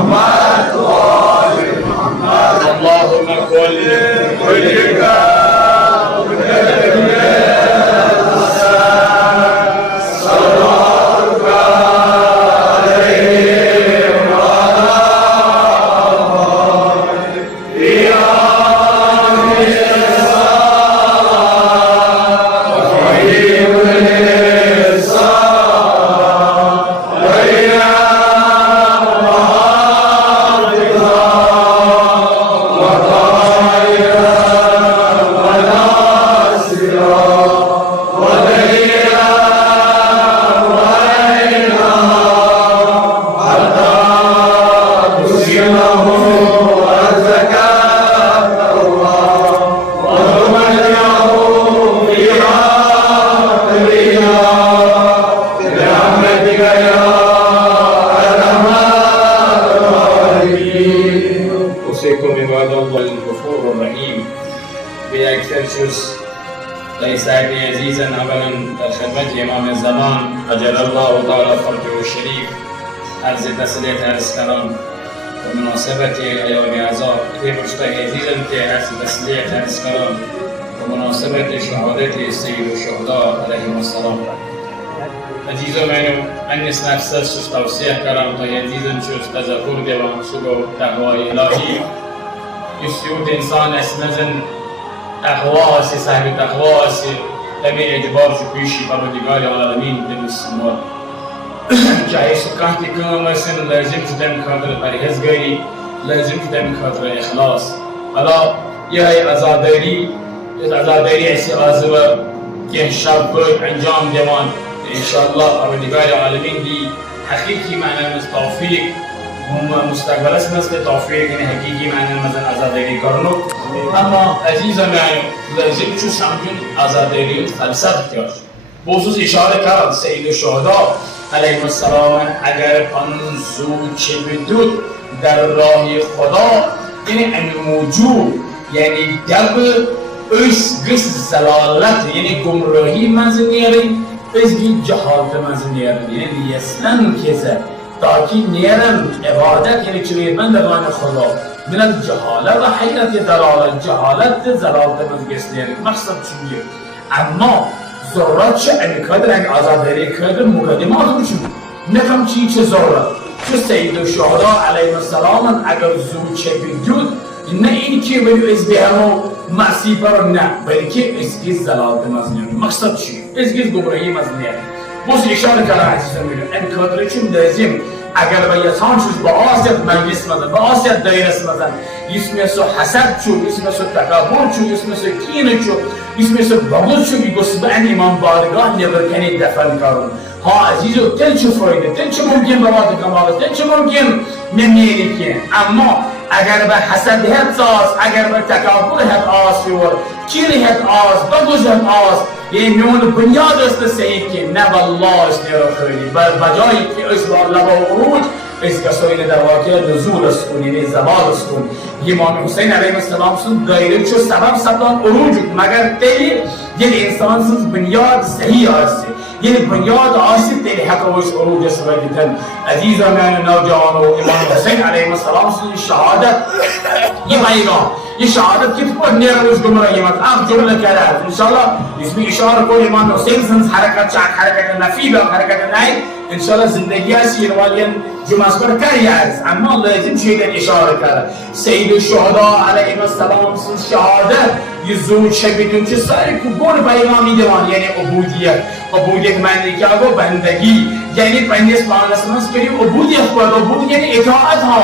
محمد وآل محمد اللهم كل وجهك سعید عزیز اولا در خدمت امام زمان اجل الله تعالی فرجه الشریف عرض تسلیت عرض کرام و مناسبت ایام عزا تیمشتاق عزیزم که عرض تسلیت عرض کرام و مناسبت شهادت سید الشهداء علیهم السلام عزیزم من نفس توصیه کرام تا عزیزم چوز تذکر دیوان سبو تقوای الهی یسیوت انسان اسنزن تقواسی صاحب تقواسی تمی اعتبار شو پیشی پروردگار عالمین دمسمار چاہے سکانتی کام اسن لازم شدن خاطر پرهیزگاری لازم شدن خاطر اخلاص حالا یه عزاداری ایسی آزوا که شب انجام دیوان انشاءالله پروردگار عالمین دی حقیقی معنی توفیق مستقبل است مثل توفیق این حقیقی معنی مثلا آزاداری کردن اما عزیزم لازم چون سمجون آزاداری فلسفه کرد بخصوص اشاره کرد سید الشهداء علیهم السلام اگر پنزو چه بدود در راه خدا این موجود یعنی گب ایس گس زلالت یعنی گمراهی مزنیاری ایس گی جهالت مزنیاری یعنی اصلا کسه تاکید نیرن عبادت یعنی چوی بندگان خدا من جهالت و حیرت دلالت جهالت زلالت مزگست نیرن مقصد چیه اما ضرورت چه انکادر انگ آزاداری کادر مقدمات بشون نکم چه ضرورت چه سید الشهداء علیه السلام اگر زود چه بگید نه این که ولی از بیامو معصی پر نه بلکه ازگیز زلالت مزنیرن مقصد چیه ازگیز گمراهی مزنیرن بس اشاره کردن عزیزم میگم انکادر چون لازم اگر به یسان شد با آسیت مجلس مدن با آسیت دایرس مدن اسم سو حسد چو اسم سو تکابر چو اسم سو کین چو اسم سو بغض چو بگوست به ان امام بارگاه نبر کنی دفن کارون ها عزیزو دل چه فایده دل چه ممکن بواد کمال دل چه ممکن نمیری که اما اگر به حسد هد آس اگر به تکابر هد آس و کین هد آس بغض هد آس یه میون بنیاد است سعید که نه والله اشترا خیلی بجایی که اسم الله با عروج اس کسایی در واقع نزول است یعنی زوال است امام حسین علیه السلام سن غیر چه سبب سبب عروج مگر دلیل یه انسان سن بنیاد صحیح است یعنی بنیاد آسی دلیل حق و عروج است وقتن عزیزان نوجوان و امام حسین علیه السلام سن شهادت ये शहादत किस पर नेरा उसको मरा ये मत आप जोड़ लग रहा है इंशाल्लाह इसमें इशारा को ईमान हुसैन संस हरकत चाक हरकत नफीबा हरकत नहीं इंशाल्लाह जिंदगी ऐसी वालियन जो मस्बर कर यार अम्मा लाजिम शेद इशारा कर सय्यद الشهداء علیه السلام संस शहादत ये ज़ूद शबीदुन के सारे कुबोर पैगामी दीवान यानी उबूदियत माने क्या वो बंदगी यानी पंजेस पानस मस करी उबूदियत को उबूदियत यानी इताअत हो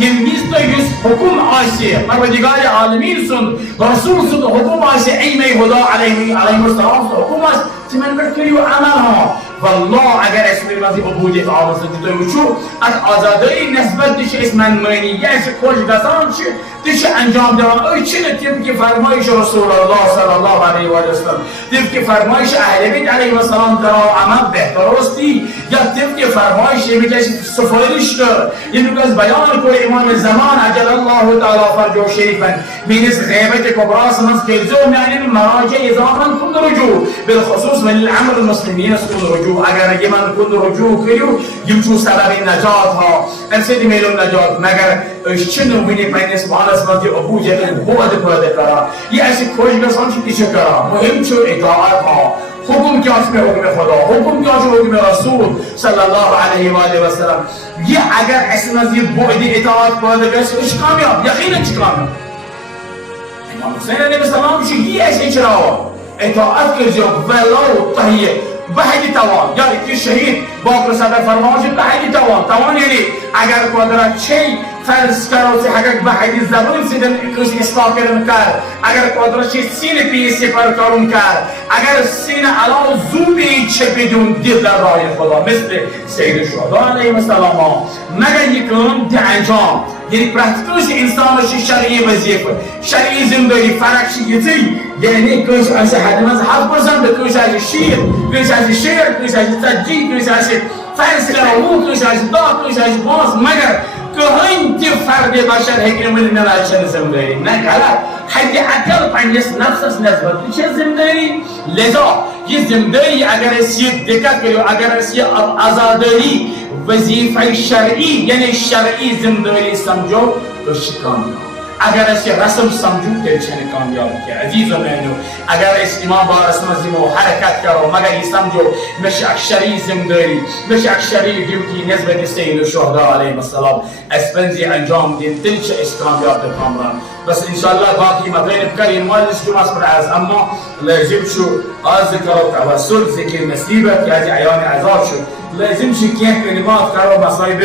ये मिस्त युस हुकुम आशे परवरदिगार आलमीन सुन रसूल सुन हुकुम आशे ऐमे खुदा अलैहि अस्सलाम हुकुम आशे तिमन पर करी अमल हो والله اگر اسم الماضي عبودیت آواز دیده میشو از آزادی نسبت دیش اسم منیه چه خوش دستان چه دیش انجام دوام ای چه نتیم که فرمایش رسول الله صلی الله علیه و سلم تیم که فرمایش اهل بیت علیه السلام در عمل بهترستی یا تیم که فرمایش میگه سفارش دار یعنی از بیان کوی امام زمان اجل الله تعالی فرجه شریفا من غیبت کبرا سنس کلزوم یعنی مراجع اضافه کن رجوع بالخصوص بالنسبة للعمل المسلمين سكون رجوع اگر يمن كون رجوع كيو يمشو سبب نجات ها انسيد ميلون نجات مگر شنو بيني بين سبحان اسمه ابو جهل بود كرا ये ऐसे खोज में समझ किसे करा मुहिम छो इताअत हा हुक्म क्या उसमें हुक्म खुदा हुक्म क्या जो हुक्म रसूल सल्लल्लाहु अलैहि वसल्लम ये अगर ऐसे नज़ीर बुअद इताअत पैदा कर इस कामयाब यकीनन कामयाब इमाम हुसैन अलैहि सलाम शो ये ऐसे चरावा इताअत के जो वलो तहिए बहगी तवान यानी कि शहीद बाकर सदा फरमाओ बहगी तवान यानी अगर कोदरा छे फर्ज करो से हक बहगी जरूर से कुछ इस्लाह करन कर अगर कोदरा छे सीने पीस से पर करून कर अगर सीने अलाउ जुबी छे बिदुन दिल राय खुदा مثل سید الشهداء علیهم السلام مگر یکم انجام یعنی پراتیکش انسان شرعی وظیفه شرعی زندگی فرق شیتی یعنی کوش از حدمز 7% کوش از شیر کوش از شیر کوش از تجی کوش از فرض کرو کوش از داد کوش از باز مگر که هنچ فرد بشر هکمون نلاشن زندگی نه غلط حد اقل پنجس نفس نسبت چه زندگی لذا ये जिंदगी अगर ऐसी दिक्कत करो अगर ऐसी आजादी वजीफा शरई यानी शरई जिंदगी समझो तो शिकायत अगर ऐसे रस्म समझो तो चने कामयाब किया अजीजों बहनों अगर इस इमाम बारसमा जिमो हरकत करो मगर ये समझो मश अक्षरी जिंदगी मश अक्षरी ड्यूटी नस्बत सैयद الشهداء عليهم السلام اسبنزي انجام दिन दिल से इस कामयाब तो कामरान बस इंशाल्लाह बाकी मगरिब करीम मालिस जुमा पर आज अम्मा لازم شو اذكر توسل ذكر نصيبه يا عيان عذاب شو لازم شو كيف كلمات كرو مصايب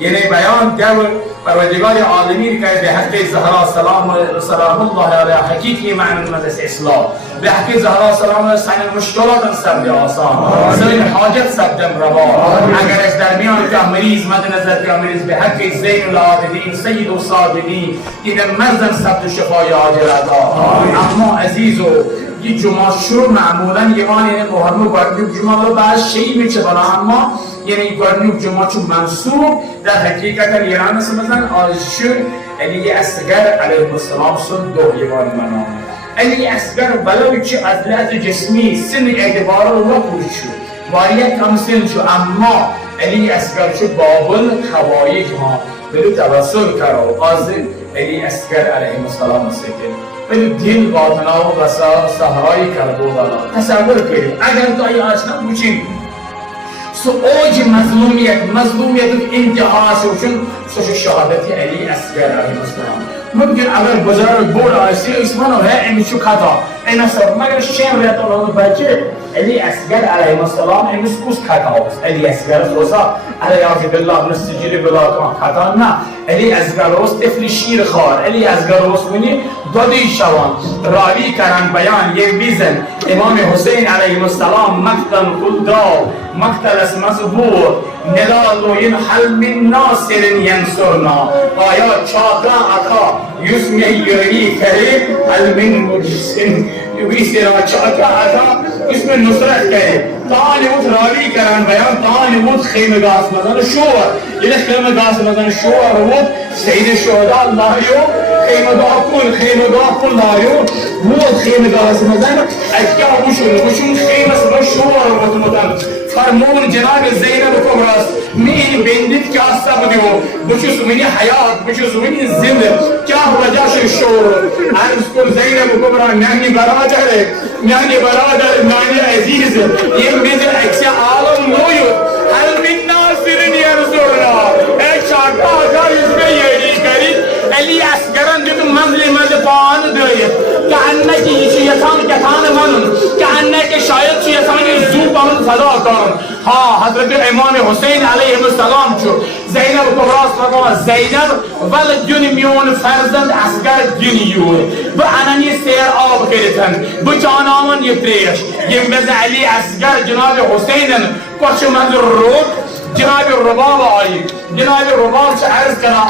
يعني بيان دور پروردگار عالمین که به حق زهرا سلام الله علیها حقیقی معنی مدرس اسلام به حق زهرا سلام الله سن مشکلات سبد آسان سن حاجت سبد روا اگر از درمیان که مریض مد نظر که مریض به حق زین العابدین سید و صادقین این مرزم سبد شفای عاجل عطا اما عزیز و ये जुमा शुरू मामूलन ये वाले मुहर्रम गर्मी जुमा लो बाज शेई में चबला अम्मा ये नहीं गर्मी जुमा चु मंसूब दा हकीकत ईरान समझन और शुर अली असगर अलैहिस्सलाम सुन दो ये वाले मना अली असगर बलुच अदलत जिस्मी सिन एतबार व कुछ वारिया कम सिन जो अम्मा अली असगर जो बाबुल खवाइज हां बिलु तवस्सुल करो आज अली असगर अलैहिस्सलाम से दिल वातनाओ बसा सहाराई करबो वाला तसव्वुर करो अगर तो ये आशना पूछी सो ओज मजलूमियत इंतहा सो शहादत अली असगर अलैहिस्सलाम ممكن अगर बुजुर्ग बूढ़ आसी इसमानो है इन शुखता इन सब मगर शेम रहता लोग बच्चे अली असगर अलैहिस्सलाम इन कुछ खाता हो अली असगर रोसा अलैहि बिल्लाह नस्जिल बिला खाता ना अली असगर रोस طفل شیر خار अली असगर रोस ونی دودی شوان راوی کرن بیان یک بیزن امام حسین अलैहिस्सलाम مقتل خدا مقتل مزبور نلالوین حل من ناصر ینصرنا آیات 14 عطا یسمی یعنی کریم حل من مجسن یویسی را 14 عطا اسم نصرت کریم تانی بود راوی کرن بیان تانی بود خیمه گاس مدن شور یعنی خیمه گاس مدن شور بود سید الشهداء الله یو خیمه گاه کن لایو بود خیمه گاس مدن اکیا بوشون خیمه سبا شور بود مدن فرمون جناب زینب کبراس میل بندید که اصلا دیو بچوس منی حیات بچوس منی زنده کیا وجہ سے شور عرض کن زینب کبرا میانی برادر میانی عزیز یہ میز اکسی عالم نویو هل من ناصرین ینصرنا ایک شاکا آقا اسمه یعنی کرید علی اسگران دیدو مظلم پان دید که انکی شیطان کتان منون که انکی شاید شیطان زوب آن فدا کن ها حضرت امام حسین علیه السلام چو زینب کبراس فرمان زینب ول دون میون فرزند Asghar دنیون bu anani seyir ab keritan bu canamın yitreş yembez Ali asgar Cenab-ı Hüseyin'in koşumadı ruh Cenab-ı Rubab ayı Cenab-ı Rubab se arz kana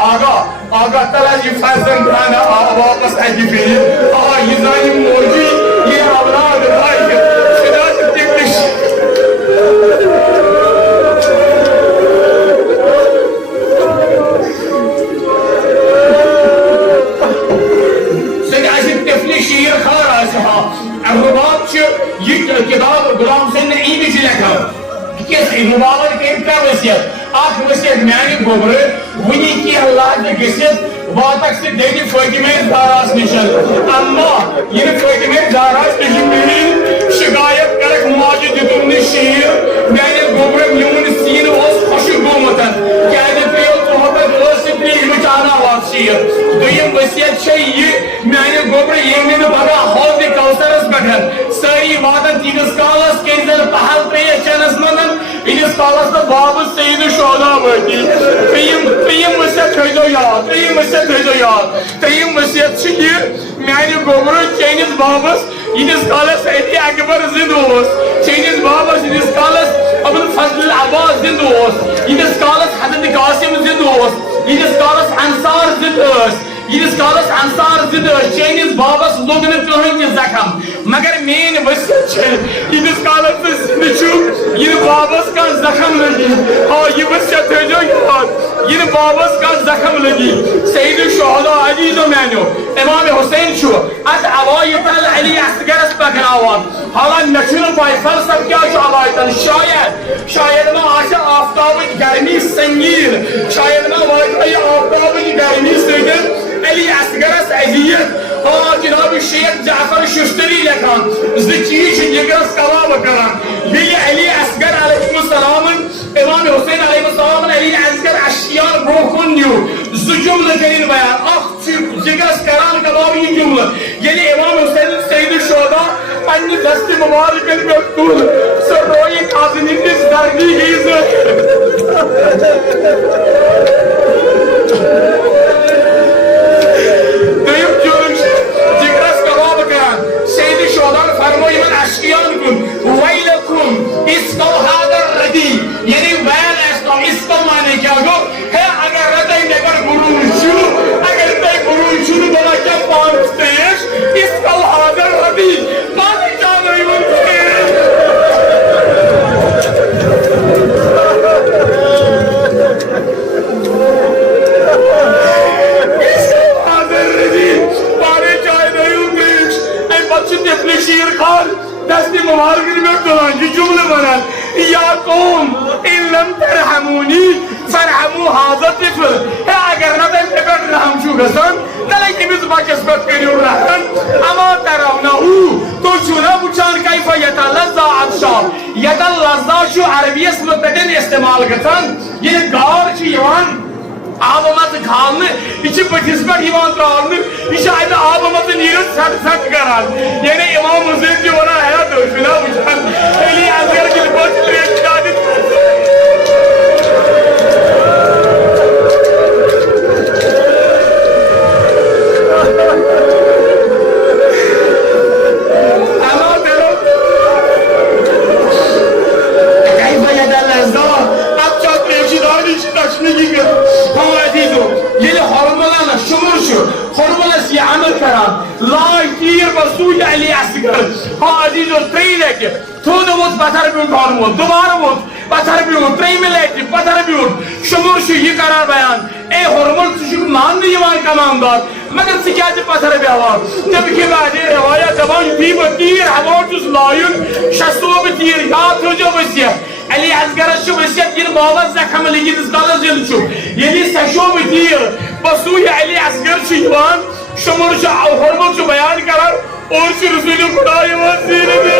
aga talaji farzand ana वापस agifi aha yizani moji ye avlad ayı şidat tikliş شیر خار آسها الرباط شو یک کتاب غلام गोबर वनी की अल्लाह के गसित वातक से देगी फातिमा ज़हरा निशन अम्मा ये फातिमा ज़हरा निशन मेरी शिकायत करक माज दितुमनि शीर मैंने गोबर यून सीन ओस खुश गोमतन क्या ने पेल मोहब्बत ओस इतनी मचाना वाशीर दुयम वसियत छे ये मैंने गोबर ये में बड़ा हौज कौसरस बठन सारी वादन तीनस कालस के जल पहल पे चनस मनन इस कालस तो बाब सईद शोदा बटी प्रियम वसियत थइजो याद प्रियम वसियत छे ये मैंने गोबर चेनिस बाबस इस कालस अली अकबर जिंद ओस चेनिस बाबस इस कालस अबुल फजल अब्बास जिंद ओस इस कालस हजरत कासिम जिंद ओस इस कालस अंसार जिंद ओस इस कालस अंसार जिंद चेनिस बाबस लोग ने कहीं जख्म मगर मेन वसियत छे इस कालस जिंद छु ये बाबस का जख्म लगी और ये वसियत है जो याद ये बाबस का जख्म लगी सईद शुहदा अजीज मैनो इमाम हुसैन छु अत अवायतल अली असगर पकरावन हाला नशुन पाई फलसफ क्या छु अवायतल शायद में आशा आफ्ताब गर्मी संगीन शायद में वाकई आफ्ताब गर्मी सगन अली असगरस अजियत और जनाब शेख जाफर शुश्तरी लेखान चीज जिगरस कबाब करान ये अली असगर अलैहिस्सलाम इमाम हुसैन अलैहिस्सलाम अली असगर अशियार ब्रोकन न्यू जुमला करीन बयान अख जिगरस करान कबाब ये जुमला यानी इमाम हुसैन सईद शुहदा पन्नी दस्त मुबारक में तुल सरोई काज़िनी इस दर्दी गईज दस्ती मुबारक में कुरान की जुमले बनान या कौम इन लम तरहमूनी फरहमू हाज़ा तिफ़ल है अगर ना तन पे रहम छु गसन तले की बिस बाकस बत करियो रहन अमा तरवनहु तो चुना बुचान कैफा यतलज़्ज़ा अब्शार यतलज़्ज़ा छु अरबियस में तदन इस्तेमाल गसन ये गार छु यवान आब मत खान इस पठिस पर हिमान त्रावन इस आयत आब मत नीरज सट सट करान यानी इमाम हुसैन जो बना है तो फिला बुझान अली असगर की बहुत लेट दादी अल्लाह तेरो कैफा यतलज़्ज़ा अब चाहते हैं दादी तशमीही कर ये हरमलाना शुमर छु हरमलस ये अमल करान लाई तीर बसूय अली असगर हां अजीजो त्रीले के थोद वोत पत्थर पे हरमल दोबारा वोत पत्थर पे त्रै मिलेट पत्थर पे शुमर छु ये करार बयान ए हरमल छु मान यवान कमांदार मगर सिक्याज पत्थर पे हवा जब के बाद रवायत दबान भी तीर हवा जुस लायन शस्तो पे तीर याद हो जो वसियत अली असगर छु वसियत इन बाबा जख्म लगी इस काल जिल छु यदि सशो में तीर बसूय अली असगर छु यवान शुमर छु हरमल छु बयान करार और छु रसूल खुदा यवान सीने में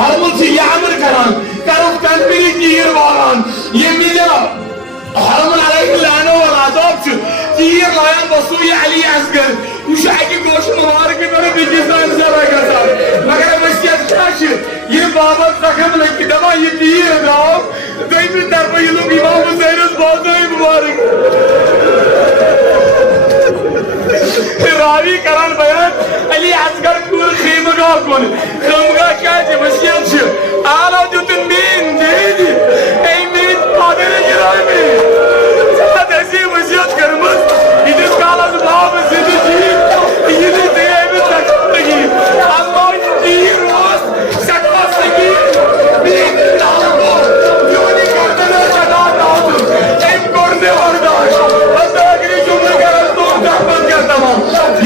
हरमल छु ये अमल करान करो कंपनी तीर वालान ये मिला हरमल अलैहिस्सलाम वाला अज़ाब छु तीर लायन बसूय अली असगर उशाकी गोश मुबारक में बिजिस्तान जरा गसा मगर वसियत क्या छु ये बाबा जख्म लगी दवा ये तीर दाव दोई तरफ ये लोग इमाम हुसैन बहुत मुबारक रावी करान बयान अली असगर कुल खैमगा कोन खैमगा क्या है वसियत छु आला जुतन बीन जेदी ए मेरी फादर गिराई में साथ ऐसी वसियत करमस इस काला बाब जिंदगी ये दे में तक लगी अल्लाह की रोज सटवा सकी बीन लालो जोनी करने चला दाऊद एक कोरने और दाश अल्लाह की जुम्मे कर तो बंद कर तमाम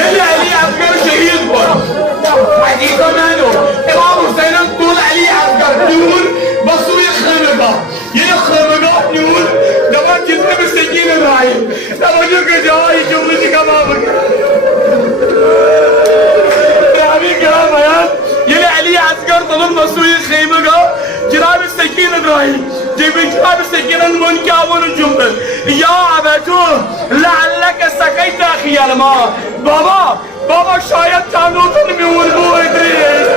جناب سكينا منكاون الجمل يا أبتو لعلك سقيت أخي الماء بابا شاید تنوتن میون بو ادریس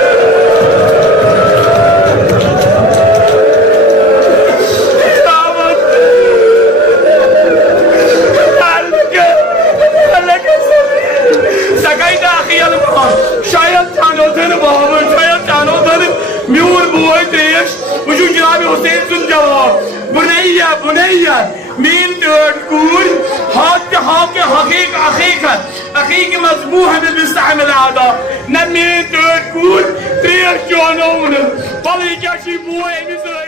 سقيت أخي الماء شاید تنوتن بابا شاید تنوتن میون بو ادریس وشو جنابي حسين سن جواب بنية من تقول حق حقيقة مذبوحة بالمستعمل هذا نمين تقول تريش جانون طليقة شي بوه امي سوى